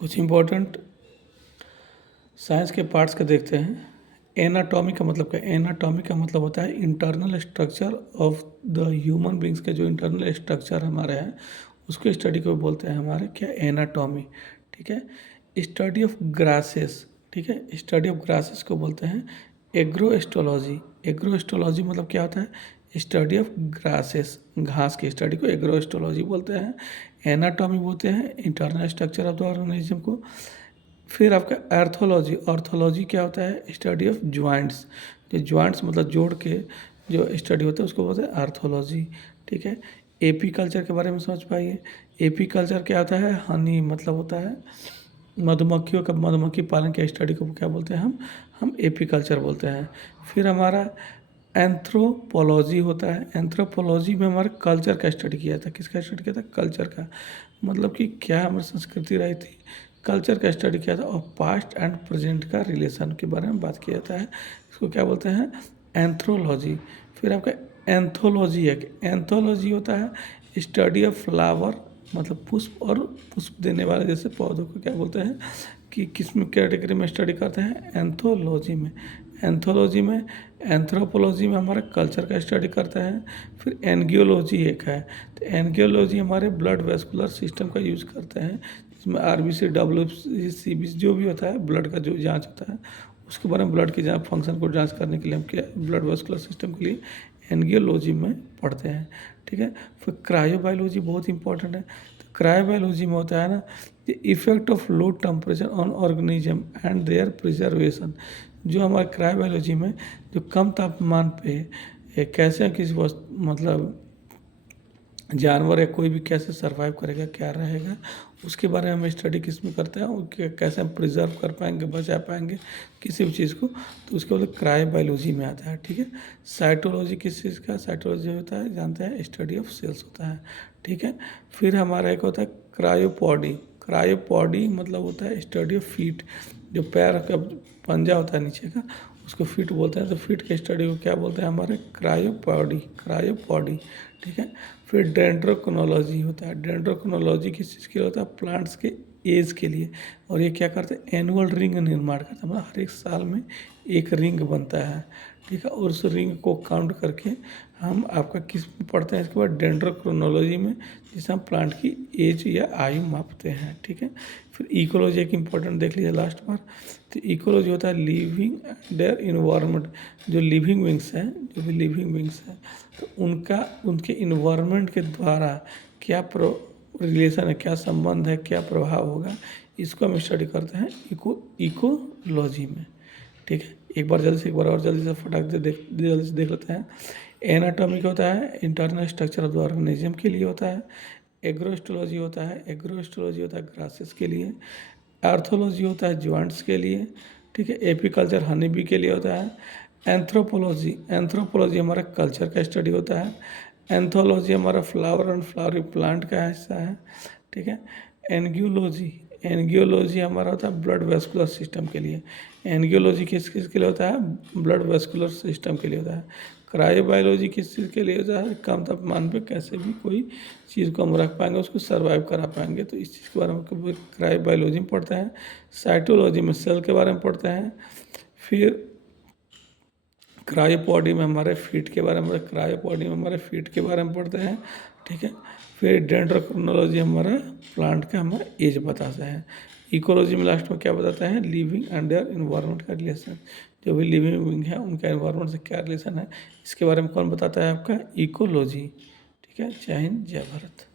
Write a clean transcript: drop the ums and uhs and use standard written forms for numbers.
कुछ important science के parts का देखते हैं। एनाटॉमी का मतलब क्या है? एनाटॉमी का मतलब होता है internal structure of the human beings के जो इंटरनल स्ट्रक्चर हमारे हैं उसको स्टडी को बोलते हैं हमारे क्या, एनाटॉमी। ठीक है। स्टडी ऑफ ग्रासेस, ठीक है, स्टडी ऑफ ग्रासेस को बोलते हैं एग्रोएस्ट्रोलॉजी। एग्रोएस्ट्रोलॉजी मतलब क्या होता है? स्टडी ऑफ ग्रासेस, घास की स्टडी को एग्रोएस्ट्रोलॉजी बोलते हैं। एनाटॉमी बोलते हैं internal structure of the organism को। फिर आपका एर्थोलॉजी, ऑर्थोलॉजी क्या होता है? स्टडी ऑफ ज्वाइंट्स, जो ज्वाइंट्स मतलब जोड़ के जो स्टडी होता है उसको बोलते हैं आर्थोलॉजी। ठीक है। एपी कल्चर के बारे में समझ पाइए। एपी कल्चर क्या होता है? हनी मतलब होता है मधुमक्खियों का, मधुमक्खी पालन की स्टडी को क्या बोलते हैं? हम एपी कल्चर बोलते हैं। फिर हमारा एंथ्रोपोलॉजी होता है। एंथ्रोपोलॉजी में हमारे कल्चर का स्टडी किया था। किसका स्टडी किया था? कल्चर का, मतलब कि क्या हमारी संस्कृति रही थी, कल्चर का स्टडी किया था। और पास्ट एंड प्रेजेंट का रिलेशन के बारे में बात किया जाता है, इसको क्या बोलते हैं? एंथ्रोलॉजी। फिर आपका एंथोलॉजी है। एंथोलॉजी होता है स्टडी ऑफ फ्लावर, मतलब पुष्प और पुष्प देने वाले जैसे पौधों को क्या बोलते हैं कि किस में कैटेगरी में स्टडी करते हैं? एंथोलॉजी में। एंथोलॉजी में, एंथ्रोपोलॉजी में हमारा कल्चर का स्टडी करते हैं। फिर एंगियोलॉजी एक है, तो एंगियोलॉजी हमारे ब्लड वेस्कुलर सिस्टम का यूज़ करते हैं, जिसमें आरबीसी, डब्ल्यूबीसी जो भी होता है ब्लड का जो जांच होता है उसके बारे में, ब्लड की जांच फंक्शन को जांच करने के लिए हम क्या ब्लड वेस्कुलर सिस्टम के लिए एंगियोलॉजी में पढ़ते हैं। ठीक है। फिर क्रायोबायोलॉजी बहुत इंपॉर्टेंट है। तो क्रायोबायोलॉजी में होता है ना the effect of low temperature on organism and their preservation. जो हमारे क्रायोबायोलॉजी में जो कम तापमान पे कैसे किसी मतलब जानवर या कोई भी कैसे सर्वाइव करेगा, क्या रहेगा, उसके बारे में हम स्टडी किस में करते हैं, और कैसे हम प्रिजर्व कर पाएंगे, बचा पाएंगे किसी भी चीज़ को, तो उसके बाद क्रायोबायोलॉजी में आता है। ठीक है। साइटोलॉजी किस चीज़ का? साइटोलॉजी होता है, जानते हैं, स्टडी ऑफ सेल्स होता है। ठीक है। फिर हमारा एक होता है क्रायोपॉडी। क्रायोपॉडी मतलब होता है स्टडी ऑफ फीट, जो पैर का पंजा होता है नीचे का उसको फीट बोलते हैं। तो फीट के स्टडी को क्या बोलते हैं? हमारे क्रायोपॉडी, क्रायोपॉडी। ठीक है। फिर डेंड्रोक्रोनोलॉजी होता है। डेंड्रोक्रोनोलॉजी किस चीज़ के लिए होता है? प्लांट्स के एज के लिए। और ये क्या करते हैं? एनुअल रिंग निर्माण करते हैं, मतलब हर एक साल में एक रिंग बनता है। ठीक है। और उस रिंग को काउंट करके हम आपका किस में पढ़ते हैं? इसके बाद डेंड्रोक्रोनोलॉजी में, जिससे हम प्लांट की एज या आयु मापते हैं। ठीक है। फिर इकोलॉजी एक इंपॉर्टेंट देख लीजिए लास्ट बार। तो इकोलॉजी होता है लिविंग देयर इन्वायरमेंट, जो लिविंग बींग्स हैं, जो भी लिविंग बींग्स हैं, तो उनका उनके इन्वायरमेंट के द्वारा क्या रिलेशन है, क्या संबंध है, क्या प्रभाव होगा, इसको हम स्टडी करते हैं इकोलॉजी में। ठीक है। एक बार जल्दी से, एक बार और जल्दी से फटाक से जल्दी से देख लेते हैं। एनाटॉमी होता है internal structure of the organism के लिए होता है। एग्रोएस्ट्रोलॉजी होता है, एग्रोएस्ट्रोलॉजी होता है ग्रासेस के लिए। आर्थोलॉजी होता है ज्वाइंट्स के लिए। ठीक है। एपीकल्चर हनी बी के लिए होता है। एंथ्रोपोलॉजी, एंथ्रोपोलॉजी हमारा कल्चर का स्टडी होता है। एंथोलॉजी हमारा फ्लावर एंड फ्लावरिंग प्लांट का हिस्सा है। ठीक है। एंगियोलॉजी, एंगियोलॉजी हमारा होता है ब्लड वेस्कुलर सिस्टम के लिए। एंगियोलॉजी किस किस के लिए होता है? ब्लड वेस्कुलर सिस्टम के लिए होता है। क्रायोबायोलॉजी किस चीज़ के लिए होता है? कम तापमान पे कैसे भी कोई चीज़ को हम रख पाएंगे, उसको सर्वाइव करा पाएंगे, तो इस चीज़ के बारे में क्रायोबायोलॉजी में पढ़ते हैं। साइटोलॉजी में सेल के बारे में पढ़ते हैं। फिर क्रायोपॉडी में हमारे फीट के बारे में, क्रायोपॉडी में हमारे फीट के बारे में पढ़ते हैं। ठीक है। फिर डेंड्रोक्रोनोलॉजी हमारा प्लांट का हमारा एज बताता है। इकोलॉजी में लास्ट में क्या बताता है? लिविंग एंड देयर इन्वायरमेंट का रिलेशन, जो भी लिविंग बीइंग है उनका इन्वायरमेंट से क्या रिलेशन है, इसके बारे में कौन बताता है? आपका इकोलॉजी। ठीक है। जय हिंद, जय भारत।